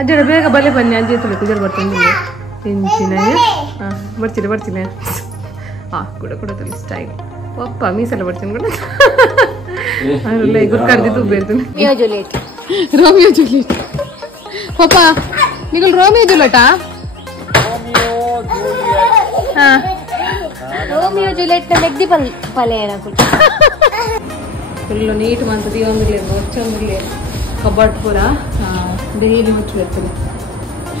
ಅಜ್ಜರ ಬೇಗ ಬಲೆ ಬನ್ನಿ ಅಜ್ಜಿ ತುಳಿ ಕುಜರ್ ಬರ್ತೀನಿ ತಿಂಚಿನ ಬರ್ತೀನಿ ಕೂಡ ತುಳಿ ಸ್ಟೈಲ್ ಒಪ್ಪ ಮೀಸೆಲ್ಲ ಬರ್ತೀನಿ ಕೂಡ ಅಲ್ಲ ಗುರ್ಕಾಡ್ದಿದ್ದು ಬೇರ್ತೀನಿ ರೋಮಿಯೋ ಜೂಲಿಯಟ್ ಪಪ್ಪ ನಿಗಲ್ ರೋಮಿಯೋ ಜೂಲಿಯಟಾ ರೋಮಿಯೋ ಜೂಲಿಯಟ್ ಮೆಗ್ದಿ ಪಲ್ಯ ಫುಲ್ ನೀಟ್ ಮಂತದಿ ಒಂದಿರ್ಲಿ ಒಚ್ಚೊಂದಿರ್ಲಿ ಕಬಾರ್ಡ್ ಪೂರ ಡೈಲಿ ಮುಚ್ಚು ಇರ್ತದೆ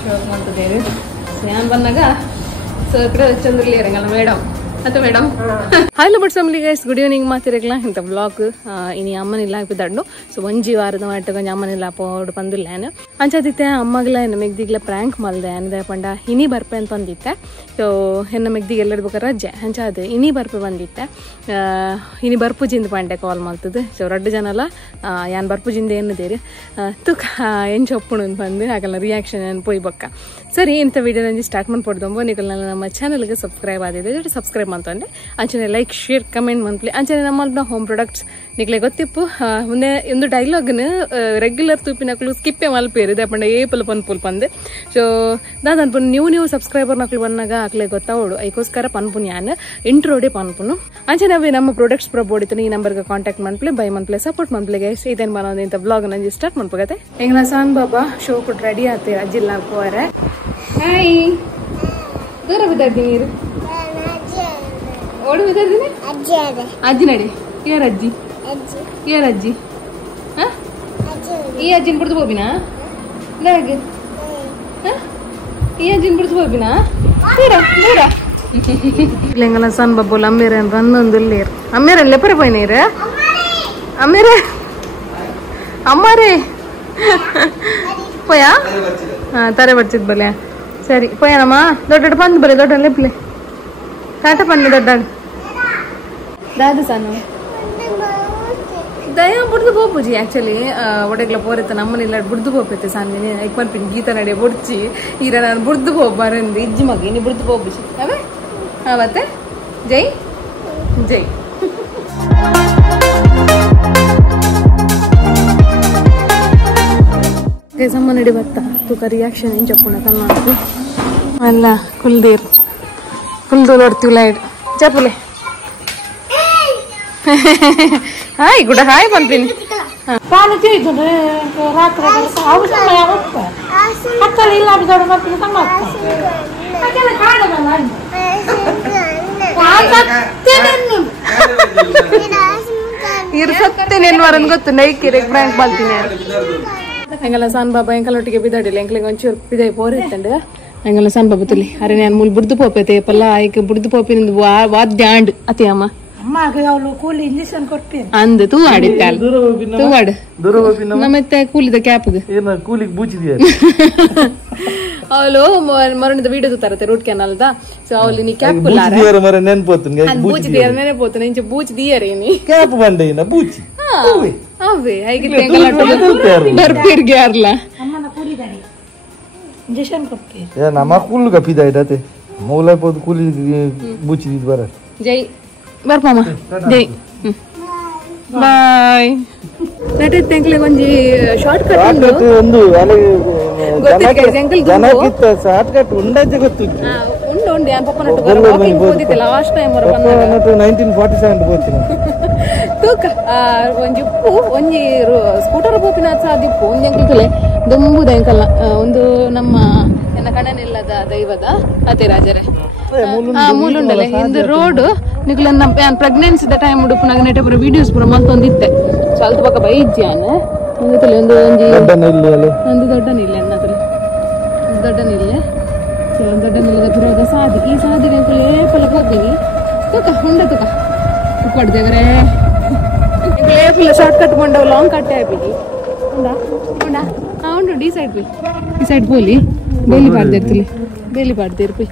ಶೋಕ್ ಮಾಡ್ತಿದ್ದೇವೆ ಸ್ಯಾನ್ ಬಂದಾಗ ಸರ್ ಕಡೆ ಒಚ್ಚೊಂದಿರ್ಲಿ ಇರಂಗಲ್ಲ ಮೇಡಮ್ ಮತ್ತೆ madam hello but family guys good evening ಮಾತಿರಲ್ಲ ಇಂಥ ಬ್ಲಾಗ್ ಇನಿ ಅಮ್ಮನಿಲ್ಲ ಹಾಕಿದ್ದಾಡು ಸೊ ಒಂಜಿ ವಾರದ ಮಟ್ಟ ಕೊಂಚ ಅಮ್ಮನಿಲ್ಲ ಪೋಡು ಬಂದಿಲ್ಲ ಅಂಚದಿತ್ತೆ ಅಮ್ಮಗ್ಲ ಎನ್ನ ಮೆಗ್ದಿಗ್ಲ ಪ್ರ್ಯಾಂಕ್ ಮಲ್ದೆ ಅಂದೆ ಪಂಡ ಇನಿ ಬರ್ಪೆ ಅಂತ ಬಂದಿತ್ತೆ ಸೊ ಹೆಣ್ಣ ಮೆಗ್ದಿಗೆ ಎಲ್ಲಡ್ಬೇಕ ರಜೆ ಹಂಚಾದ ಇನಿ ಬರ್ಪೆ ಬಂದಿತ್ತೆ ಇನಿ ಬರ್ಪುಜಿಂದ ಪಂಡೆ ಕಾಲ್ ಮಾಡ್ತದೆ ಸೊ 2 ಜನ ಅಲ್ಲ ಯಾನ್ ಬರ್ಪುಜಿಂದ ಏನದೇರಿ ತುಕ ಏನು ಚೊಪ್ಪುಣು ಬಂದು ಹಾಗಲ್ಲ ರಿಯಾಕ್ಷನ್ ಏನು ಪೊಯ್ಬಕ್ಕ ಸರಿ ಇಂಥ ವಿಡಿಯೋ ನಂಜಿ ಸ್ಟಾರ್ಟ್ ಮಾಡ್ಕೊಡ್ದೊಂಬ ನಿಗಲ್ ನಮ್ಮ ಚಾನಲ್ಗೆ ಸಬ್ಸ್ಕ್ರೈಬ್ ಆದಿದೆ ಸಬ್ಸ್ಕ್ರೈಬ್ ಅಂತಂದ್ರೆ ಅಂಚನೆ ಲೈಕ್ ಶೇರ್ ಕಮೆಂಟ್ ಮಂತ್ಲಿ ಅಂಚನೆ ನಮ್ಮ ಹೋಮ್ ಪ್ರಾಡಕ್ಟ್ಸ್ ನಿಕ್ಲೆ ಗೊತ್ತಿಪ್ಪು ಮುಂದೆ ಒಂದು ಡೈಲಾಗ್ನ ರೆಗ್ಯುಲರ್ ತೂಪಿನಕ್ಲು ಸ್ಕಿಪ್ಪೆ ಮಲ್ಪೇರು ಇದೆ ಪಂಡ ಏಪಲ್ ಪನ್ಪುಲ್ ಪಂದೆ ಸೊ ದಾದನ್ಪು ನೀವು ಸಬ್ಸ್ಕ್ರೈಬರ್ ನಕ್ಲು ಬಂದಾಗ ಆಕ್ಲೆ ಗೊತ್ತಾವಡು ಅದಕ್ಕೋಸ್ಕರ ಪನ್ಪುನ್ ಯಾನ್ ಇಂಟ್ರೋಡೆ ಪನ್ಪುನು ಅಂಚನೆ ಅವೆ ನಮ್ಮ ಪ್ರಾಡಕ್ಟ್ಸ್ ಪ್ರಬೋಡಿತನ ಈ ನಂಬರ್ಗೆ ಕಾಂಟ್ಯಾಕ್ಟ್ ಮನ್ಪ್ಲೆ ಬೈ ಮನ್ಪ್ಲೆ ಸಪೋರ್ಟ್ ಮನ್ಪ್ಲೆಗೆ ಇದೇನು ಬರೋದು ಇಂಥ ಬ್ಲಾಗ್ ನಂಜಿ ಸ್ಟಾರ್ಟ್ ಮನ್ಪಗತ್ತೆ ಹೆಂಗಲ ಸಾನ್ ಬಾಬಾ ಶೋ ಕೊಟ್ಟು ರೆಡಿ ಆತೆ ಅಜ್ಜಿಲ್ಲ ಹೋರೆ ಹಾಯ್ ದೂರ ಬಿದ್ದಾಡ್ತೀನಿ ನೀರು ಓಡು ಬಿದ್ದಾಡ್ತೀನಿ ಅಜ್ಜಿ ನಡಿ ಯಾರಜ್ಜಿ ಯಾರಜ್ಜಿ ಈ ಅಜ್ಜಿನ ಬಿಡ್ದು ಹೋಗಿನಾ ಹಾಗೆ ಈ ಅಜ್ಜಿನ ಬಿಡ್ದು ಹೋಗಿನಾ ದೂರ ದೂರ ಇಲ್ಲೆಂಗಲ್ಲ ಸಣ್ಣ ಬಬ್ಬುಲ್ ಅಮ್ಮೇರನ್ ರನ್ನೊಂದುಲ್ಲೇರು ಅಮ್ಮೇರನ್ ಲೆಪರೆ ಪೋಯ್ನೀರು ಅಮ್ಮೇರೆ ಅಮ್ಮಾರೇ ಪೋಯಾ ತರೆ ಬರ್ತಿದ್ ಬಲೆ ಸರಿ ಪೋಯನಮ್ಮ ದೊಡ್ಡ ಬಂದು ಬರೀ ದೊಡ್ಡ ಲೆಪ್ಲೆ ಕಾಟ ಪಂಡು ದೊಡ್ಡ ದಾದು ಸಾನು ದಯ ಬುಡ್ದು ಬೋಪುಜಿ ಆಕ್ಚುಲಿ ಒಡೆಗ್ಲ ಪೋರಿತ ನಮ್ಮನಿಲ್ಲ ಬುಡ್ದು ಬೋಪೈತೆ ಸಾನ್ನಿ ಐಕ್ ಮನ್ಪಿನ್ ಗೀತ ನಡೆ ಬುಡ್ಚಿ ಈಗ ನಾನು ಬುಡ್ದು ಬೋಬಾರಂದು ಇಜ್ಜಿ ಮಗಿ ನೀ ಬುಡ್ದು ಬೋಪುಜಿ ಅವೇ ಮತ್ತೆ ಜೈ ಜೈ ಸಮ್ಮ ನಡಿ ಬತ್ತ ತೂಕ ರಿಯಾಕ್ಷನ್ ಏನ್ ಚಪ್ಪುಣ ಕಲ್ನಾಡು ಅಲ್ಲ ಕುಲ್ದೇರ್ ಫುಲ್ ನೋಡ್ತೀವಿ ಲೈಟ್ ಚಪ್ಪಲೆ ಹಾಯ್ ಗುಡ ಹಾಯ್ ಪನ್ಪಿನಿ ಇರ್ಸತ್ತೇನೇನ್ವಾರನ್ ಗೊತ್ತು ನೈಕಿರೆ ಬ್ಯಾಂಕ್ ಬಾಲ್ತೀನಿ ಹೆಂಗಲ್ಲ ಸಾನ್ ಬಾಬಾ ಎಂಕಲೊಟ್ಟಿಗೆ ಬಿದ್ದಾಡಿಲ್ಲ ಎಂಕ್ಲಿಗೆ ಒಂಚೂರು ಬಿದ್ದಾಯಿ ಪೋರ್ ಇತ್ತಂಡ ಹೆಂಗಲ್ಲ ಸಾನ್ ಬಾಬಾ ತುಲಿ ಅರೆ ನಾನು ಮೂಲ್ ಬುಡ್ದು ಪೋಪೈತೆ ಪಲ್ಲ ಆಯ್ಕೆ ಬುಡ್ದು ಪೋಪಿನಿಂದ ವಾದ್ಯಾಂಡ್ ಅತಿ ಅಮ್ಮ ಅಂದ್ ತೂ ಆಡಿತ್ತಾಲ್ ತೂ ಆಡ್ ನಮ್ಮತ್ತೆ ಕೂಲಿದ ಕ್ಯಾಪ್ಗೆ ಅವಳು ಮರಣಿದ ವಿಡಿಯೋ ತರತ್ತೆ ರೂಟ್ ಕೆನಲ್ದ ಸೊ ಅವಳು ನೀ ಕ್ಯಾಪ್ ಬೂಚಿ ದಿಯರ ನೆನೆಪೋತನ ಇಂಚ ಬೂಚಿ ದಿಯರೇನಿ ಕ್ಯಾಪ್ ಬಂಡೆಯಿನ ಬೂಚಿ ಅವೇ ಹೇಗೆ ಬರ್ಪಿರ್ಗೆ ಯಾರ್ಲ ನಮ್ಮ ಕೂಲ್ ಗಪ್ಪಿದ ಇಡತೆ ಮೂಲ ಪೋದು ಕೂಲಿ ಬೂಚಿ ದಿದ್ ಬರ ಜೈ ಬರ್ಪಮ್ಮ ಜೈ ಬಾಯ್ ನಟ ತೆಂಕ್ಲೆ ಒಂಜಿ ಶಾರ್ಟ್ ಕಟ್ ಒಂದು ಜನಕ್ಕಿಂತ ಶಾರ್ಟ್ ಕಟ್ ಉಂಡಜ್ಜೆ ಗೊತ್ತಿತ್ತು ಉಂಡು ಉಂಡು ಯಾನ್ ಪಪ್ಪ ನಟ್ಟು ವಾಕಿಂಗ್ ಹೋದಿತ್ತೆ ಲಾಸ್ಟ್ ಟೈಮ್ ಅವರ ಬಂದಾಗ 1947 ಹೋಗ್ತೀನಿ ತೂಕ ಒಂಜಿ ಉಪ್ಪು ಒಂಜಿ ಸ್ಕೂಟರ್ ಪೋಪಿನ ಸಾದಿಪ್ಪು ಒಂಜಿ ಅಂಕಲ್ತಲೆ ದೊಂಬುದ ಅಂಕಲ್ಲ ಒಂದು ನಮ್ಮ ನನ್ನ ಕಣ್ಣನಿಲ್ಲದ ದೈವದ ಅತೆ ರಾಜರೇ ಮೂಲುಂಡಲೆ ಇಂದು ರೋಡ್ ನಿಕ್ಲ ನಮ್ಮ ಪ್ರೆಗ್ನೆನ್ಸಿ ದ ಟೈಮ್ ಉಡುಪು ನಾಗ ನೆಟ ಪುರ ವಿಡಿಯೋಸ್ ಪುರ ಮಲ್ತೊಂದಿತ್ತೆ ಸೊ ಅಲ್ತ ಪಕ್ಕ ಬೈಜ್ಯಾನ ಒಂದಿತ್ತಲೆ ಒಂದು ಒಂಜಿ ಒಂದು ದೊಡ್ಡ ನಿಲ್ಲೆ ಅನ್ನತಲೆ ದೊಡ್ಡ ನಿಲ್ಲೆ ದೊಡ್ಡ ನಿಲ್ಲದ ಪುರಾಗ ಸಾದಿ ಈ ಸಾದಿ ಅಂಕಲ್ ಏಪಲ ಹೋಗ್ತೀನಿ ತೂಕ ಹುಂಡ ತೂಕ ಉಪ್ಪಡ್ದೇವ್ರೆ ಏಪಲ ಶಾರ್ಟ್ ಕಟ್ ಕೊಂಡವು ಲಾಂಗ್ ಕಟ್ಟೆ ಆಯ್ಬಿಡಿ ಉಂಡ ಉಂಡ ಉಂಡು ಡಿ ಸೈಡ್ ಪೋಲಿ ಬೇಲಿ ಪಾಡ್ದಿರ್ತಿಲಿ ಬೇಲಿ ಪಾಡ್ದಿರ್ಪಿ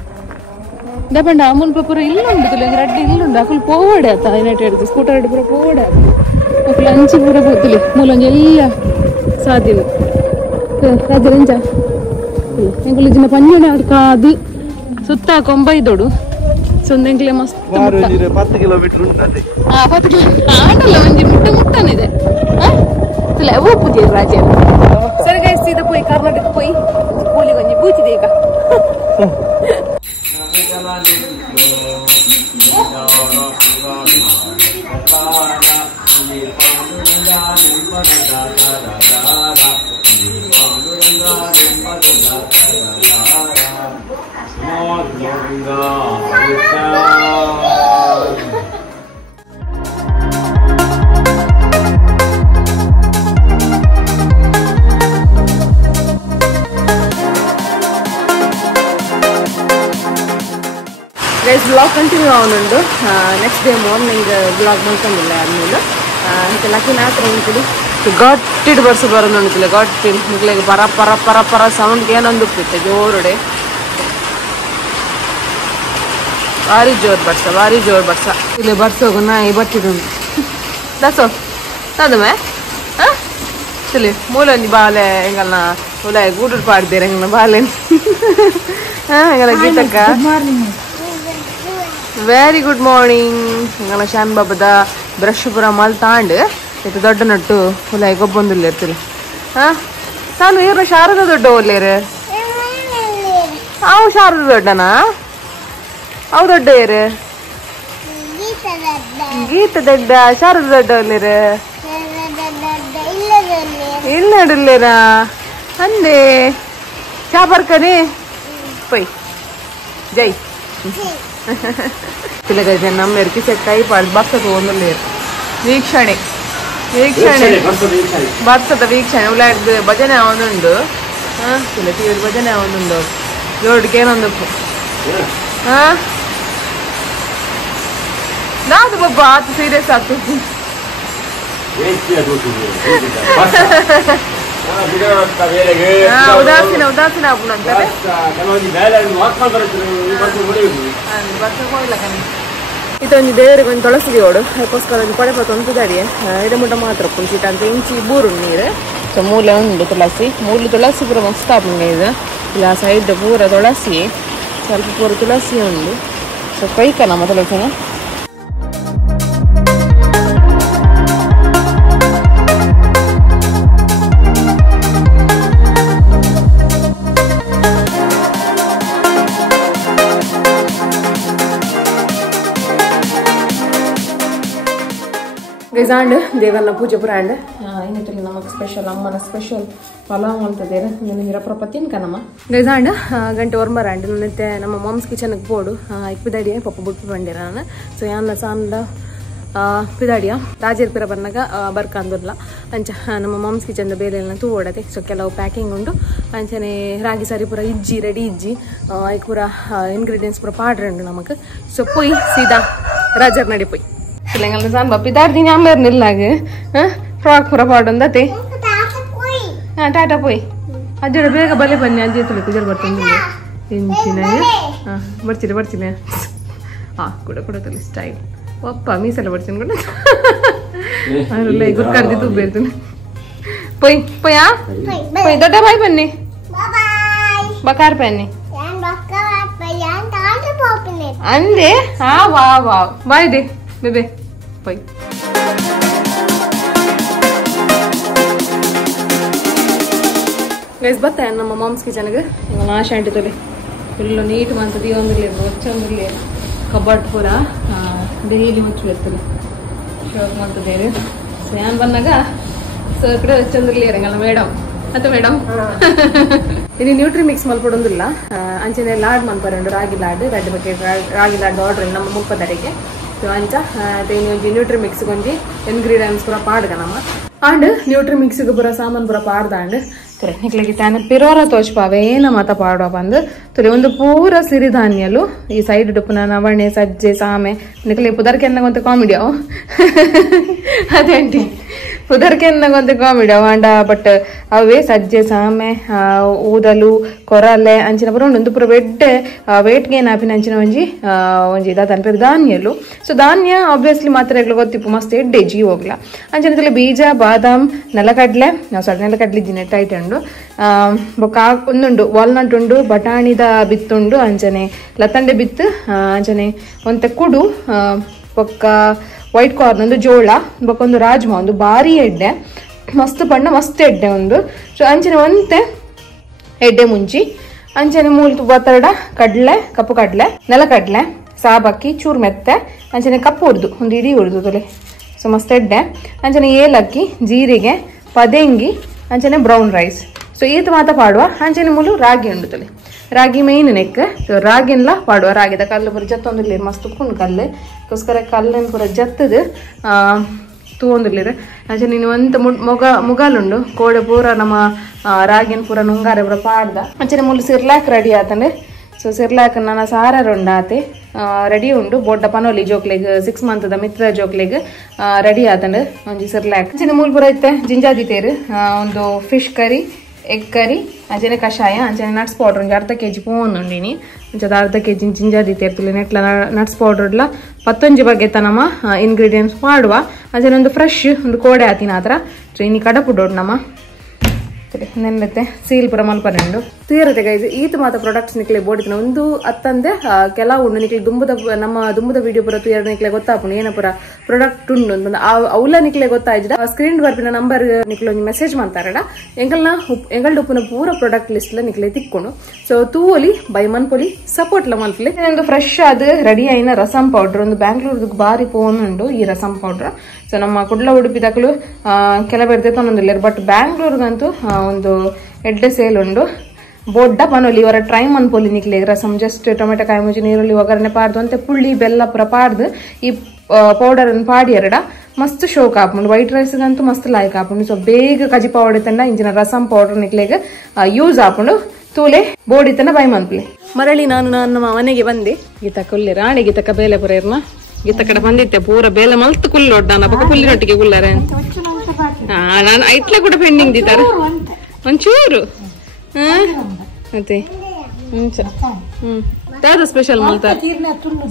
ದಪಂಡ ಅಮೂಲ್ ಪೂರ ಇಲ್ಲ ಉಂಟು ರಡ್ಡಿ ಇಲ್ಲುಂಡ ಫುಲ್ ಪೋವಡೆ ಆತ ಯುನೈಟೆಡ್ ಸ್ಕೂಟರ್ ಅಡ್ಡಿ ಪೂರ ಪೋವಡೆ ಆತ ಫುಲ್ ಅಂಚಿ ಪೂರ ಹೋಗ್ತಿಲಿ ಮೂಲಂಜ ಎಲ್ಲ ಸಾಧ್ಯ ರಾಜರಂಜ ಎಂಕುಲು ಜಿನ ಪಂಜೋಣೆ ಕಾದು ಸುತ್ತ ಕೊಂಬೈದೋಡು ಸೊಂದೆಂಕ್ಲೆ ಮಸ್ತ್ 10 ಕಿಲೋಮೀಟರ್ ಉಂಟು 10 ಕಿಲೋಮೀಟರ್ ಆಡಲ್ಲ ಒಂಜಿ ಮುಟ್ಟನಿದೆ ಪುದಿಯ ರಾಜ ಸರಿ ಗೈಸ್ ಸೀದಾ ಪೋಯಿ ಕರ್ನಾಟಕ ಪೋಯಿ ಕೂಲಿ ಗಂಜಿ ಬೂಚಿದೆ ಈಗ ಗೈಸ್ ಬ್ಲಾಗ್ ಕಂಟಿನ್ಯೂ ಅವನುಂಡು ನೆಕ್ಸ್ಟ್ ಡೇ ಮಾರ್ನಿಂಗ್ ಬ್ಲಾಗ್ ಮಾಡ್ಕೊಂಡಿಲ್ಲ ಆದ್ಮೇಲೆ ಮತ್ತೆ ಲಕ್ಕಿ ನಾತ್ರ ಉಂಟು ಗಟ್ಟಿಡು ಬರ್ಸ ಬರೋದು ಉಂಟಿಲ್ಲ ಗಟ್ಟಿಡು ನಿಕ್ಲಿಗೆ ಪರ ಪರ ಪರ ಪರ ಸೌಂಡ್ಗೆ ಏನೊಂದು ಉಪ್ಪಿತ್ತೆ ಜೋರುಡೆ ಭಾರಿ ಜೋರು ಬರ್ಸ ಇಲ್ಲಿ ಬರ್ಸೋಗು ನಾಯಿ ಬಟ್ಟಿಡುಂಟು ದಸೋ ಅದಮೆ ತಿಳಿ ಮೂಲೊಂದು ಬಾಲೆ ಹೆಂಗಲ್ಲ ಮುಲ ಗೂಡು ಪಾಡ್ದೇರೆ ಹೆಂಗನ ಬಾಲೆ ಹೆಂಗಲ್ಲ ಗೀತಕ್ಕ ವೆರಿ ಗುಡ್ ಮಾರ್ನಿಂಗ್ ಹೆಂಗಲ್ಲ ಶಾನ್ ಬಾಬದ ಬ್ರಷ್ ಪುರ ಮಲ್ತಾಂಡ್ ಇದು ದೊಡ್ಡ ನಟ್ಟು ಹುಲ ಗೊಬ್ಬೊಂದಿಲ್ಲ ಇರ್ತೀರಿ ನಾನು ಇವ್ರ ಶಾರದ ದೊಡ್ಡ ಒಲ್ಲೇರು ಅವು ಶಾರದ ದೊಡ್ಡನಾ ಅವು ದೊಡ್ಡ ಏರು ಗೀತ ದೊಡ್ಡ ಶಾರದ ದೊಡ್ಡ ಒಲ್ಲೇರು ಇಲ್ಲ ಇಡಲ್ಲೇರಾ ಅಂದೆ ಚಾ ಬರ್ಕನೆ ಪೈ ಜೈ ತಿಳಗೈತೆ ನಮ್ಮ ಕಿಸೆ ಕೈ ಪಾಡ್ ಬರ್ತದ ಒಂದೊಂದು ವೀಕ್ಷಣೆ ಬರ್ತದ ವೀಕ್ಷಣೆ ಉಳ್ಳಾಡ್ದು ಭಜನೆ ಅವನುಂಡು ಟಿವಿ ಭಜನೆ ಅವನುಂಡು ಜೋಡಿಗೆ ಏನೊಂದು ನಾದು ಬಬ್ಬ ಆತು ಸೀರಿಯಸ್ ಆತು ಉದಾಸೀನ ಆಗ್ಬಿಡಂತಾರೆ ಇದೊಂದು ದೇವರಿಗೆ ಒಂದು ತುಳಸಿಗೆ ಓಡು ಅದಕ್ಕೋಸ್ಕರ ಒಂದು ಪಡೆ ಪತ್ತು ಒಂದು ಅಡಿಯೆ ಇಡ ಮುಟ್ಟ ಮಾತ್ರ ಕುಂಚಿಟ ಅಂತ ಇಂಚಿ ಬೂರು ನೀರು ಸೊ ಮೂಲೆ ಉಂಡು ತುಳಸಿ ತುಳಸಿ ಪೂರ ಮಸ್ತ್ ಆಪುಂಡು ಇದು ಇಲ್ಲ ಸೈಡ್ ಪೂರ ತುಳಸಿ ಸ್ವಲ್ಪ ಪೂರ ತುಳಸಿ ಉಂಡು ಸೊ ಕೈಕ ನಮ್ಮ ತುಳಸಿನ ಗೈಸಾಂಡ್ ದೇವರನ್ನ ಪೂಜೆ ಪುರ ಅಂಡ್ ಇನ್ನಿಟ್ಟಿಲ್ಲ ನಮಗೆ ಸ್ಪೆಷಲ್ ಅಮ್ಮನ ಸ್ಪೆಷಲ್ ಪಲಾವ್ ಅಂತದೇನು ನಿರಪ್ರ ತಿನ್ಕನಮ್ಮ ಗೈಸಾಂಡ್ ಗಂಟೆ ಒರ್ಮರ ಅಂಡ್ ಮತ್ತೆ ನಮ್ಮ ಮಾಮ್ಸ್ ಕಿಚನ್ಗೆ ಪೋಡು ಇಪ್ಪಿದಡಿಯ ಪಪ್ಪ ಬುಟ್ಟು ಬಂದಿರ ನಾನು ಸೊ ಯಾನ ಸಾಂದ ಪಿದಾಡಿಯ ರಾಜೇರ್ ಪಿರ ಬಂದಾಗ ಬರ್ಕಂದಿಲ್ಲ ಅಂಚ ನಮ್ಮ ಮಾಮ್ಸ್ ಕಿಚನ್ ಬೇಲೆಲ್ಲ ತೂಡದೆ ಸೊ ಕೆಲವು ಪ್ಯಾಕಿಂಗ್ ಉಂಟು ಅಂಚನೆ ರಾಗಿ ಸಾರಿ ಪೂರ ಇಜ್ಜಿ ರೆಡಿ ಇಜ್ಜಿ ಈಗ ಪೂರ ಇಂಗ್ರೀಡಿಯೆಂಟ್ಸ್ ಪೂರ ಪಾಡ್ರೆ ಉಂಟು ನಮಗೆ ಸೊ ಪೊಯ್ ಸೀದಾ ರಾಜರ್ ನಡಿ ಪೊಯ್ పిల్లలు సాంబ పిదాడి ஞாபகம் నిల్లాగే ఫ్రాక్ పూర పాడుందతే టాటా పోయి అజ్జడ ಬೇಗ ಬಲೆ ಬನ್ನಿ ಅಜ್ಜಿ ತುಳಿ ಕುಜರ್ ಬರ್ತೀನಿ ಎಂಚಿನ ಬರ್ಚಿಲೆ ಕೂಡ ತುಳಿ ಸ್ಟೈಲ್ ಒಪ್ಪ ಮೀಸೆಲ್ಲ ಬರ್ತೀನಿ ಕೂಡ ಅಲ್ಲ ಗುಡ್ ಕರ್ದಿ ತು ಬೇರ್ತೀನಿ పోయి పోయా పోయి దొడ్డ బాయ్ బన్ని బకార్ పన్ని అందే వా వా బాయ్ దే బేబే పోయి ಗೈಸ್ ಬರ್ತಾ ನಮ್ಮ ಮಾಮ್ಸ್ ಕಿಚನ್ಗೆ ಇವಾಗ ನಾಶ ಅಂಟಿತದೆ ಫುಲ್ ನೀಟ್ ಮಂತದಿ ಒಂದಿರ್ಲೇರು వచ్చంದಿರ್ಲೇರು ಕಬಾರ್ಡ್ ಪೂರ ಡೈಲಿ ಮುಚ್ಚು ಇರ್ತದೆ ಶೋಕ್ ಮಂತದೇರು ಸೊ ಯಾನ್ ಬಂದಾಗ ಸೊ ಕಡೆ వచ్చంದಿರ್ಲೇರು ಹಂಗಲ್ಲ ಮೇಡಮ್ ಅಂತ ಮೇಡಮ್ ಇಲ್ಲಿ ನ್ಯೂಟ್ರಿ ಮಿಕ್ಸ್ ಮಲ್ಪಡೊಂದಿಲ್ಲ ಅಂಚನೆ ಲಾಡ್ ಮಲ್ಪರಂಡು ರಾಗಿ ಲಾಡ್ ರೆಡ್ ಬಕೆಟ್ ರಾಗಿ ಲಾಡ್ ಆರ್ಡರ್ ನಮ್ಮ ಮುಪ್ಪದರಿಗೆ ಸೊ ಅಂಚ ಒಂಜಿ ನ್ಯೂಟ್ರಿ ಮಿಕ್ಸ್ ಗೊಂಜಿ ಇಂಗ್ರೀಡಿಯೆಂಟ್ಸ್ ಪೂರ ಪಾಡ್ಗ ನಮ್ಮ ಅಂಡ್ ನ್ಯೂಟ್ರಿ ಮಿಕ್ಸ್ಗೆ ಪೂರ ಸಾಮಾನು ಪೂರ ಪಾಡ್ದಾಂಡ್ ತುರೆ ನಿಕ್ಲಿಗೆ ತಾನೆ ಪಿರೋರ ತೋಚ್ಪಾವೆ ಏನ ಮಾತ ಪಾಡುವ ಬಂದು ತುರೆ ಒಂದು ಪೂರ ಸಿರಿಧಾನ್ಯಲು ಈ ಸೈಡ್ ಡುಪ್ಪುನ ನವಣೆ ಸಜ್ಜೆ ಸಾಮೆ ನಿಕ್ಲಿ ಪುದರ್ಕೆ ಅನ್ನಗೊಂತ ಕಾಮಿಡಿ ಅವು ಅದೇಂಟಿ ಪುದರ್ಕೆ ಅನ್ನಗೊಂತ ಕಾಮಿಡಿ ಅವ ಅಂಡ ಬಟ್ ಅವೇ ಸಜ್ಜೆ ಸಾಮೆ ಊದಲು ಕೊರಲೆ ಅಂಚಿನ ಪೂರ ಒಂದು ಪೂರ ವೆಡ್ಡೆ ವೇಟ್ ಗೇನ್ ಆಪಿನ ಅಂಚಿನ ಒಂಜಿ ದಾತನ ಧಾನ್ಯಲು ಸೊ ಧಾನ್ಯ ಆಬ್ವಿಯಸ್ಲಿ ಮಾತ್ರ ಗೊತ್ತಿಪ್ಪು ಮಸ್ತ್ ಎಡ್ಡೆ ಜೀವ ಹೋಗ್ಲ ಅಂಚಿನ ಬೀಜ ಬಾದಾಮ್ ನೆಲಕಡ್ಲೆ ನೆಲಕಡ್ಲೆ ಇದ್ದೀನಿ ಟೈಟ್ ಉಂಡು ಬೊಕ್ಕ ಒಂದುಂಡು ವಾಲ್ನಟ್ ಉಂಡು ಬಟಾಣಿದ ಬಿತ್ತುಂಡು ಅಂಚನೆ ಲತಂಡೆ ಬಿತ್ತು ಅಂಚನೆ ಒಂತೆ ಕುಡು ಬೊಕ್ಕ ವೈಟ್ ಕಾರ್ನ್ ಒಂದು ಜೋಳ ಬೊಕ್ಕ ಒಂದು ರಾಜ್ಮಾ ಒಂದು ಬಾರಿ ಎಡ್ಡೆ ಮಸ್ತ್ ಪಂಡ ಮಸ್ತ್ ಎಡ್ಡೆ ಉಂಡು. ಸೊ ಅಂಚನೆ ಒಂತೆ ಎಡ್ಡೆ ಮುಂಚಿ ಅಂಚನೆ ಮೂಲು ಒತ್ತಡ ಕಡ್ಲೆ ಕಪ್ಪು ಕಡ್ಲೆ ನೆಲಕಡ್ಲೆ ಸಾಬಕ್ಕಿ ಚೂರು ಮೆತ್ತೆ ಅಂಚನೆ ಕಪ್ಪು ಉರ್ದು ಒಂದು ಇಡೀ ಉರ್ದು ತೊಲೆ. ಸೊ ಮಸ್ತ್ ಎಡ್ಡೆ ಅಂಚನೆ ಏಲಕ್ಕಿ ಜೀರಿಗೆ ಪದೆಂಗಿ ಅಂಚನೆ ಬ್ರೌನ್ ರೈಸ್. ಸೊ ಈತ ಮಾತ ಪಾಡುವ ಅಂಚನೆ ಮೂಲು ರಾಗಿ ಉಂಡು ತೊಲೆ. ರಾಗಿ ಮೇಯ್ನ್ ನೆಕ್. ಸೊ ರಾಗಿನ್ಲ ಪಾಡುವ ರಾಗಿದ ಕಲ್ಲು ಪೂರ ಜತ್ತೊಂದಿರ್ಲಿ ಮಸ್ತ್ ಉಪ್ಪುಂಡು ಕಲ್ಲು ಕೋಸ್ಕರ ಕಲ್ಲನ್ನು ಪೂರ ಜತ್ತದು ತೂಂದಿರ್ಲಿರು. ಅಂಚನೆ ನೀನು ಒಂತ ಮುಗಾಲುಂಡು ಕೋಡೆ ಪೂರ ನಮ್ಮ ರಾಗಿನ ಪೂರ ನುಂಗಾರೆ ಪೂರ ಪಾಡ್ದ ಅಂಚನೆ ಮೂಲು ಸಿರ್ಲಾಕ್ ರೆಡಿ ಆತಂಡೆ. ಸೊ ಸಿರ್ಲಾಕ್ ನನ್ನ ಸಾರಾರುಂಡ ಆತೆ ರೆಡಿ ಉಂಡು. ಬೋಡ್ಡ ಪನೋಲಿ ಜೋಕ್ಲೆಗ್ 6 ಮಂತ್ದ ಮಿತ್ರ ಜೋಕ್ಲೆಗ್ ರೆಡಿ ಆತಂಡು ಒಂಜಿ ಸಿರ್ಲಾಕ್. ಅಂಚನೆ ಮೂಲು ಪೂರ ಐತೆ ಜಿಂಜಾದಿ ತೇರು ಒಂದು ಫಿಶ್ ಕರಿ ಎಗ್ ಕರಿ ಅಂಚನೆ ಕಷಾಯ ಅಂಚನೆ ನಟ್ಸ್ ಪೌಡರ್ ಒಂದು ಅರ್ಧ kg ಪೋನ್ ಉಂಡಿನಿ ಅಂಚದ ಅರ್ಧ kg ಜಿಂಜಾದಿ ತೇರ್ತುಲಿ ನೆಟ್ಲ ನಟ್ಸ್ ಪೌಡರ್ಲ 11 ಬಗೆ ತನಮ ಇಂಗ್ರೀಡಿಯೆಂಟ್ಸ್ ಮಾಡುವ ಅಂಚನೆ ಒಂದು ಫ್ರೆಶ್ ಒಂದು ಕೋಡೆ ಆತಿನ ಆತರ. ಸೊ ಇನ್ನು ಕಡಪುಡೋಡು ನಮ್ಮ ನೆನ್ನೆತ್ತೆ ಸೀಲ್ ಪುರ ಮಲ್ಪನೆಂಡು ತೀರತೆ ಗೈದು ಈತ ಮಾತ ಪ್ರಾಡಕ್ಟ್ಸ್ ನಿಕ್ಲೆ ಬೋಡಿನ ಒಂದು ಅತ್ತಂದೆ ಕೆಲವು ಉಂಡು ನಿಕ್ಲೆ ನಮ್ಮ ದುಂಬುದ ವಿಡಿಯೋ ಪುರ ತೂಯರ್ ನಿಕ್ಲೆ ಗೊತ್ತಾಪುಂಡು ಏನ ಪುರ ಪ್ರಾಡಕ್ಟ್ ಉಂಡು ಅಂತ ಅವಲ ನಿಕ್ಲೆ ಗೊತ್ತಾಯ್ತು. ಸ್ಕ್ರೀನ್ ಬರ್ಪಿನ ನಂಬರ್ ನಿಕ್ಲೆ ಒಂದು ಮೆಸೇಜ್ ಮಾಡ್ತಾರಡ ಎಂಗಲ್ಡ ಉಪ್ಪುನ ಪೂರ ಪ್ರಾಡಕ್ಟ್ ಲಿಸ್ಟ್ ನಿಕ್ಲೆ ತಿಕ್ಕೊಂಡು. ಸೊ ತೂವಲಿ ಬೈ ಮನ್ಪೊಲಿ ಸಪೋರ್ಟ್ ಲ ಮಲ್ಪಲಿ ಒಂದು ಫ್ರೆಶ್ ಆದ ರೆಡಿ ಆಯ್ನ ರಸಂ ಪೌಡರ್ ಒಂದು ಬ್ಯಾಂಗ್ಳೂರ್ದು ಬಾರಿ ಪೋನ್ ಉಂಡು ಈ ರಸಂ ಪೌಡರ್. ಸೊ ನಮ್ಮ ಕುಡ್ಲ ಉಡುಪಿ ತಕ್ಕಲು ಕೆಲವೆರ್ದೆ ತೊಂದೊಂದಿಲ್ಲ ಬಟ್ ಬ್ಯಾಂಗ್ಳೂರ್ಗಂತೂ ಒಂದು ಎಡ್ಡೆ ಸೇಲ್ ಉಂಡು. ಬೊಡ್ಡ ಪನೋಲಿ ಇವರ ಟ್ರೈ ಮನ್ಪೊಲಿ ನಿಕ್ಲೆ ರಸಂ ಜಸ್ಟ್ ಟೊಮೆಟೊ ಕಾಯಿ ಮುಂಚೆ ನೀರುಳ್ಳಿ ಒಗ್ಗರಣೆ ಪಾಡ್ದು ಅಂತ ಪುಳ್ಳಿ ಬೆಲ್ಲ ಪುರ ಪಾಡ್ದು ಈ ಪೌಡರ್ ಅನ್ನು ಪಾಡಿ ಎರಡ ಮಸ್ತ್ ಶೋಕ್ ಹಾಕೊಂಡು ವೈಟ್ ರೈಸ್ಗಂತೂ ಮಸ್ತ್ ಲಾಯ್ಕ್ ಹಾಕೊಂಡು. ಸೊ ಬೇಗ ಕಜಿ ಪೌಡರ್ ತಂಡ ಇಂಚಿನ ರಸಂ ಪೌಡರ್ ನಿಕ್ಲೆಗೆ ಯೂಸ್ ಹಾಕೊಂಡು ತೂಲೆ ಬೋಡಿ ತನ ಬೈ ಮನ್ಪುಲೆ ಮರಳಿ ನಾನು ನಮ್ಮ ಮನೆಗೆ ಬಂದೆ. ಗೀತ ಕೊಲ್ಲಿ ರಾಣಿ ಗೀತಕ್ಕ ಬೇಲೆ ಪುರ ಇರ್ನ ಗೀತ ಕಡೆ ಬಂದಿತ್ತೆ ಪೂರ ಬೇಲೆ ಮಲ್ತ್ ಕುಲ್ಲೊಡ್ಡ ನಾನು ಪಕ್ಕ ಕುಲ್ಲಿನೊಟ್ಟಿಗೆ ಕುಲ್ಲರೆ ನಾನು ಐಟ್ಲೆ ಕೂಡ ಪೆಂಡಿಂಗ್ ದಿತ್ತಾರ ಒಂಚೂರು ಮತ್ತೆ ದಾದ ಸ್ಪೆಷಲ್ ಮಾಡ್ತಾರ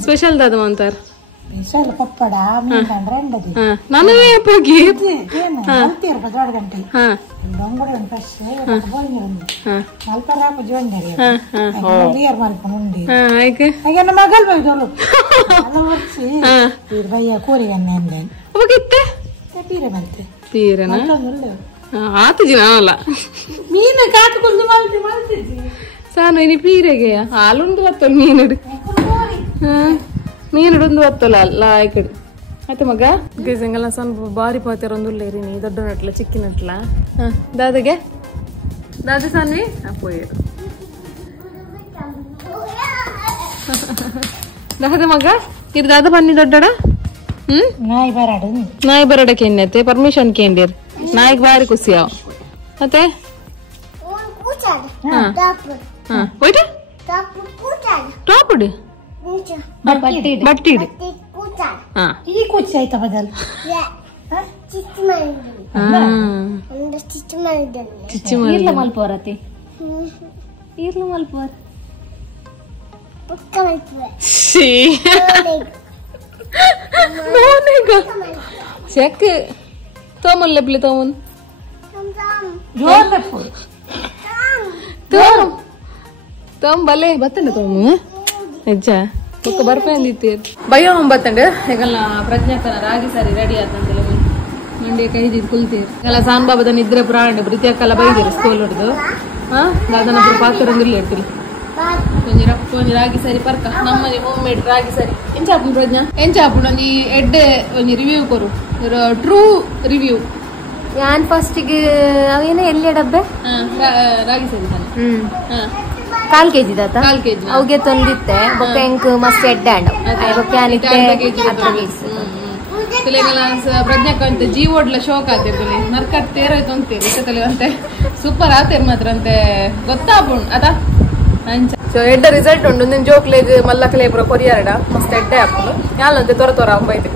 ಸ್ಪೆಷಲ್ ದಾದ ಮಾಡ್ತಾರ ನನಗೆ ಆತಜಿನಲ್ಲ ಮೀನು ಕಾತ್ಕೊಂಡು ಸಾನು ಇನಿ ಪೀರೆಗೆ ಹಾಲುಂಡು ಬತ್ತಲ್ಲ ಮೀನುಡು ಮೀನುಡು ಒಂದು ಬತ್ತಲ್ಲ ಅಲ್ಲ ಆಯ್ಕಡೆ ಆಯ್ತು ಮಗ ಗೈಸಂಗೆಲ್ಲ ಸ್ವಲ್ಪ ಬಾರಿ ಪಾತ್ಯಾರ ಒಂದು ಇರಿನಿ ದೊಡ್ಡ ನಟ್ಲ ಚಿಕ್ಕಿ ನಟ್ಲ ದಾದಗೆ ದಾದ ಸಾನ್ವಿ ಪೋಯರು ದಾದ ಮಗ ಇದು ದಾದ ಬನ್ನಿ ದೊಡ್ಡಡ ನಾಯಿ ಬರಡಕ್ಕೆ ಎನ್ನತ್ತೆ ಪರ್ಮಿಷನ್ ಕೇಂದಿರ್ ನಾಯಿಗೆ ಬಾರಿ ಖುಷಿಯಾವ ಮತ್ತೆ ಟಾಪುಡು ಬಟ್ಟಿಡು ಮಲ್ಪೋರತಿ ಈರ್ಲು ಮಲ್ಪೋರ ಚೆಕ್ ತೋಮಲ್ಲ ಪ್ಲಿ ತೋಮನ್ ತೋಮ್ ಬಲೆ ಬತ್ತಂಡ ತೋಮು ಹೆಜ್ಜ ಒಕ್ಕ ಬರ್ಪೆ ಅಂದಿತ್ತೀರ್ ಭಯ ಬತ್ತಂಡ ಹೇಗಲ್ಲ ಪ್ರಜ್ಞಾಕನ ರಾಗಿ ಸಾರಿ ರೆಡಿ ಆತಂತಲ್ಲ ಮಂಡಿ ಕೈದಿದ್ ಕುಲ್ತೀರ್ ಎಲ್ಲ ಸಾನ್ ಬಾಬದ ನಿದ್ರೆ ಪ್ರಾಣ ಪ್ರೀತಿಯಕ್ಕಲ್ಲ ಬೈದಿರಿ ಸ್ಕೂಲ್ ಹೊಡೆದು ದಾದನ ಪಾತ್ರರಂಗಿರ್ಲಿ ಇರ್ತೀರಿ ಒಂಜಿ ರಾಗಿ ಸಾರಿ ಪರ್ಕ ನಮ್ಮನೆ ಹೋಮ್ ಮೇಡ್ ರಾಗಿ ಸಾರಿ ಎಂಚಾಪುಂಡು ಪ್ರಜ್ಞಾ ಎಂಚಾಪುಂಡು ಒಂಜಿ ಎಡ್ಡೆ ಒಂಜಿ ರಿವ್ಯೂ ಕೊರು ಟ್ರೂ ರಿವ್ಯೂ ഞാൻ ഫസ്റ്റ് ಅವೇನ ಎಲ್ಲಿ ಡಬ್ಬೆ ರಾಗಿ ಸಾರಿ ಕಾಲ್ ಕೆಜಿ ದಾತ ಅವಗೆ ತೊಂದಿತ್ತೆ ಬೊಕ್ಕ ಎಂಕ್ ಮಸ್ತ್ ಎಡ್ಡೆ ಅಂಡ ಬೊಕ್ಕ ಯಾನಿತ್ತೆ ಪ್ರಜ್ಞಾಕ ಅಂತ ಜೀವೋಡ್ಲ ಶೋಕ್ ಆತಿರ್ಲಿ ನರ್ಕಟ್ ತೇರೋಯ್ತು ಅಂತೀರಿ ತಲೆ ಅಂತೆ ಸೂಪರ್ ಆತೇರ್ ಮಾತ್ರ ಅಂತೆ ಗೊತ್ತಾಪುಂಡು ಅದ ಸೊ ಎಡ್ಡ ರಿಸಲ್ಟ್ ಉಂಡು ನಿನ್ ಜೋಕ್ಲೆಗ್ ಮಲ್ಲಕಲೆ ಪುರ ಕೊರಿಯಾರಡ ಮಸ್ತ್ ಎಡ್ಡೆ ಹಾಕೊಂಡು ಯಾಲಂತೆ ತೊರ ತೊರ ಅಂಬೈತೆ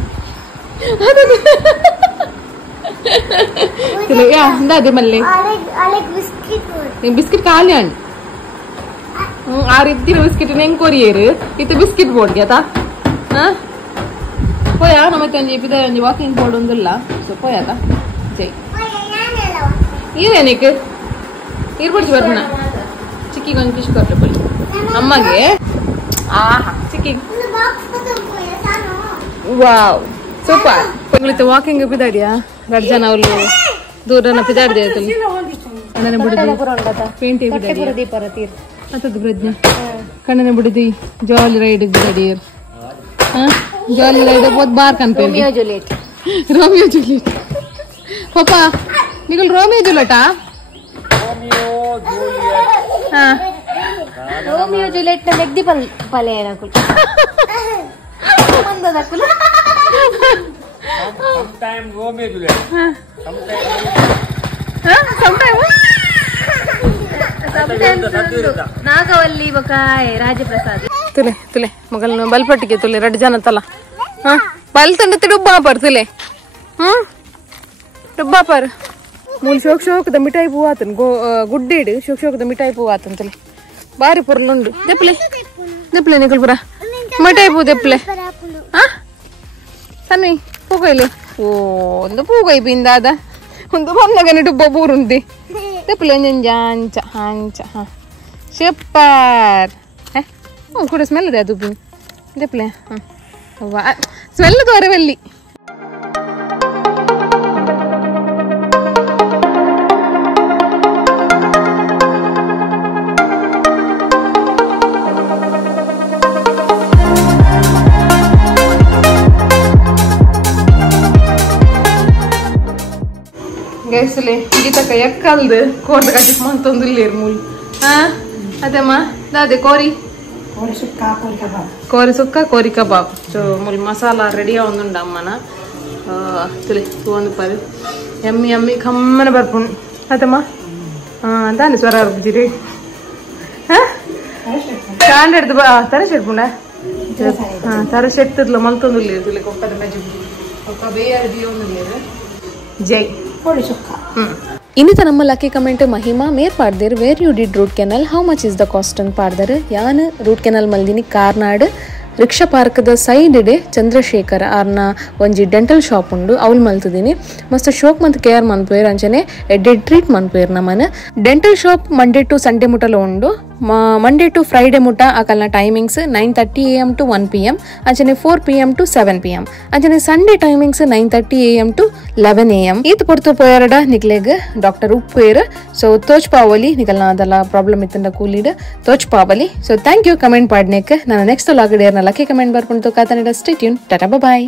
ಅಂದಾದೆ ಮಲ್ಲಿ ಬಿಸ್ಕಿಟ್ ಖಾಲಿ ಅಂಡ್ ಆರಿದ್ದಿರ ಬಿಸ್ಕಿಟ್ ಹೆಂಗ್ ಕೊರಿಯರು ಇತ್ತು ಬಿಸ್ಕಿಟ್ ಬೋರ್ಡ್ಗೆ ಆತಾ ಪೋಯ ನಮ್ಮತ್ತೆ ಒಂಜಿ ಪಿದ ಒಂಜಿ ವಾಕಿಂಗ್ ಬೋರ್ಡ್ ಒಂದಿಲ್ಲ ಸೊ ಪೋಯಾತ ಜೈ ಈರೇನಿಕ್ ಇರ್ಬಿಡ್ಸಿ ಬರ್ನ ಚಿಕ್ಕಿಗೆ ಒಂದು ಫಿಶ್ ಕೊಟ್ಟೆ ಬಳಿ ಅಮ್ಮಗೆ ಆಹಾ ಚಿಕ್ಕಿ ವಾವ್ ಸೂಪರ್ ವಾಕಿಂಗ್ ಬಿದ್ದಾಡಿಯಾ 2 ಜನ ಅವಳು ದೂರ ಪಿದಾಡ್ದೆ ಆಯ್ತಲ್ಲ ಕಣ್ಣನೆ ಬಿಡುದು ಪೇಂಟ್ ಅತ್ತದ ಪ್ರಜ್ಞೆ ಕಣ್ಣನೆ ಬಿಡುದಿ ಜಾಲಿ ರೈಡ್ ಬಿಡಡಿಯರ್ ಜಾಲಿ ರೈಡ್ ಬೋದು ಬಾರ್ ಕನ್ಪೆ ರೋಮಿಯೋ ಜೂಲಿಯಟ್ ಪಾಪಾ ನಿಗಲ್ ರೋಮಿಯೋ ಜೂಲಿಯಟಾ ರೋಮಿಯೋ ಜೂಲಿಯಟ್ ನ ನೆಗ್ದಿ ಪಲ್ಲೆ ಏನಕುಲ್ ಮಂದದಕುಲ್ sometime Romeo Juliet ನಾಗವಲ್ಲಿ ಬಕಾಯ್ ರಾಜಪ್ರಸಾದ್ ತುಲೆ ತುಲೆ ಮಗಲ್ನ ಬಲ್ಪಟ್ಟಿಗೆ ತುಲೆ ರಡ್ ಜನ ತಲ ಬಲ್ ತಂಡತಿ ಡುಬ್ಬಾ ಪರ್ ತುಲೆ ಡುಬ್ಬಾ ಪರ್ ಮೂಲ್ ಶೋಕದ ಮಿಠಾಯಿ ಪೂ ಆತನ್ ಗುಡ್ಡೇಡು ಶೋಕದ ಮಿಠಾಯಿ ಪೂ ಆತನ್ ತುಲೆ ಬಾರಿ ಪುರ್ಲುಂಡು ದೆಪ್ಲೆ ದೆಪ್ಲೆ ನಿಕಲ್ ಪುರ ಮಿಠಾಯಿ ಪೂ ದೆಪ್ಲೆ ತನ್ನಿ ಪೂಗೈಲಿ ಓ ಒಂದು ಪೂಗೈ ಬಿಂದಾದ ಒಂದು ಬಂದಗನೆ ಡುಬ್ಬ ಬೂರುಂದಿ ದೆಪ್ಲೆ ಒಂಜಂಜ ಅಂಚ ಅಂಚ ಶೆಪ್ಪರ್ ಕೂಡ ಸ್ಮೆಲ್ ಅದೇ ಅದು ಬಿನ್ ದೆಪ್ಲೆ ಸ್ಮೆಲ್ ತೋರವಲ್ಲಿ ಗೈಸಲೆ ಗೀತಕ್ಕ ಎಕ್ಕಲ್ದು ಕೋರ್ದ ಕಟ್ಟಿ ಮಂತೊಂದುಲ್ಲೇರು ಮೂಲ್ ಅದೇಮ್ಮ ಅದೇ ಕೋರಿ ಸುಕ್ಕ ಕೋರಿ ಕಬಾಬ್ ಸೊ ಮೂಲ್ ಮಸಾಲ ರೆಡಿಯಾ ಒಂದುಂಡು ಅಮ್ಮನ ತುಲೆ ಒಂದು ಪರಿ ಎಮ್ಮಿ ಎಮ್ಮಿ ಕಮ್ಮನ ಬರ್ಪುಂಡು ಅದೇಮ್ಮ ದಾನಿ ಸ್ವರ ಬರ್ಬಿದ್ದೀರಿ ಕಾಂಡೆಡ್ದು ತರಸೆಡ್ಪುಂಡ ತರಸೆಡ್ತಿದ್ಲ ಮಂತೊಂದುಲ್ಲೇರು ತುಲೆ ಕೊಕ್ಕದ ಬಜ್ಜಿ ಕೊಕ್ಕ ಬೇಯಾರ್ದಿ ಒಂದುಲ್ಲೇರು ಜೈ ಇನ್ನಿತ ನಮ್ಮ ಲಕ್ಕಿ ಕಮೆಂಟ್ ಮಹಿಮಾ ಮೇರ್ ಪಾಡ್ದೇರ್ where you did root canal how much is the cost ಅಂತ ಪಾಡ್ದಾರ ಯಾನ್ ರೂಟ್ ಕೆನಲ್ ಮಲ್ದಿನಿ ಕಾರ್ನಾಡ್ ರಿಕ್ಷಾ ಪಾರ್ಕ್ದ ಸೈಡ್ ಡೆ ಚಂದ್ರಶೇಖರ್ ಆರ್ನ ಒಂಜಿ ಡೆಂಟಲ್ ಶಾಪ್ ಉಂಡು ಅವ್ಲು ಮಲ್ತಿದ್ದೀನಿ ಮಸ್ತ್ ಶೋಕ್ ಮತ್ತು ಕೇರ್ ಮನ್ಪೇರ್ ಅಂಚನೆ ಡೆಡ್ ಟ್ರೀಟ್ ಮನ್ಪೇರ್ ನಮ್ಮನ dental shop Monday to Sunday ಮುಟಲ ಉಂಡು ಮಂಡೇ ಟು ಫ್ರೈಡೇ ಮುಟ ಆಕಲ್ನ ಟೈಮಿಂಗ್ಸ್ 9:30 AM to 1 PM ಅಂಚನೆ 4 PM to 7 PM ಅಂಚನೆ Sunday timings 9:30 AM to 11 AM ಈತ್ ಪೊರ್ತು ಪೋಯರಡ ನಿಕ್ಲೆಗ್ ಡಾಕ್ಟರ್ ಉಪ್ಪೇರ್ ಸೊ ತೋಚ್ ಪಾವಲಿ ನಿಕಲ್ನ ಅದೆಲ್ಲ ಪ್ರಾಬ್ಲಮ್ ಇತ್ತಂಡ ಕೂಲಿಡ್ ತೋಚ್ ಪಾವಲಿ ಸೊ ಥ್ಯಾಂಕ್ ಯು ಕಮೆಂಟ್ ಪಾಡ್ನೇಕ್ ನಾನು ನೆಕ್ಸ್ಟ್ ಲಾಗಡೇರ್ನ ಲಕ್ಕಿ ಕಮೆಂಟ್ ಬರ್ಕೊಂಡು ಕಾತನಿಡ ಸ್ಟೇ ಟ್ಯೂನ್ ಟಾಟಾ ಬಾಯ್